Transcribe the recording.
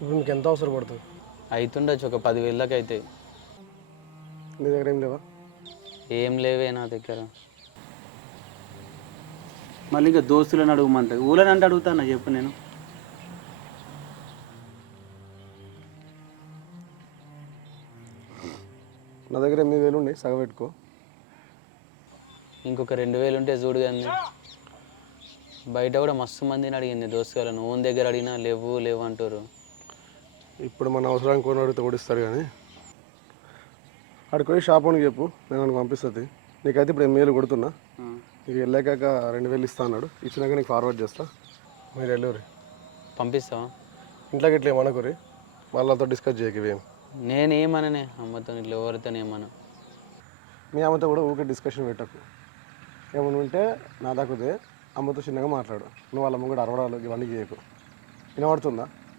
ఇప్పుడు నీకు ఎంత అవసరం పడుతుంది? అవుతుండొచ్చు, ఒక 10,000 దాకా అయితే. నీ దగ్గర ఏం లేవా? ఏం లేవే నా దగ్గర. మళ్ళీ ఇంకా దోస్తులను అడుగుమంట, ఊళ్ళని అంటే అడుగుతాను చెప్పు నేను. నా దగ్గర 8,000 ఉన్నాయి, సగం పెట్టుకో. ఇంకొక 2,000 ఉంటే చూడు. కానీ బయట కూడా మస్తు మందిని అడిగింది దోస్తు వాళ్ళను. ఓన్ దగ్గర అడిగినా లేవు లేవు అంటారు. ఇప్పుడు మన అవసరానికి కొన్ని అడిగితే కూడా ఇస్తారు. కానీ అక్కడికి పోయి షాప్ ఓనికి చెప్పు, నేను మనకు పంపిస్తుంది. నీకైతే ఇప్పుడు 8,000 కొడుతున్నా. నీకు వెళ్ళాక 2,000 ఇస్తా అన్నాడు. ఇచ్చినాక నీకు ఫార్వర్డ్ చేస్తా. మీరు వెళ్ళరు పంపిస్తావా? ఇంట్లోకి ఇట్లా ఏమనుకోరి, వాళ్ళతో డిస్కస్ చేయక ఇవేం. నేనేమననే అమ్మతో, ఇట్లా ఎవరితో ఏమన్నా. మీ అమ్మతో కూడా ఊరికే డిస్కషన్ పెట్టకు. ఏమన్నా ఉంటే నా దాకుదే అమ్మతో చిన్నగా మాట్లాడు. నువ్వు వాళ్ళ అమ్మ కూడా అరవడాలు ఇవన్నీ చేయకు. వినబడుతుందా?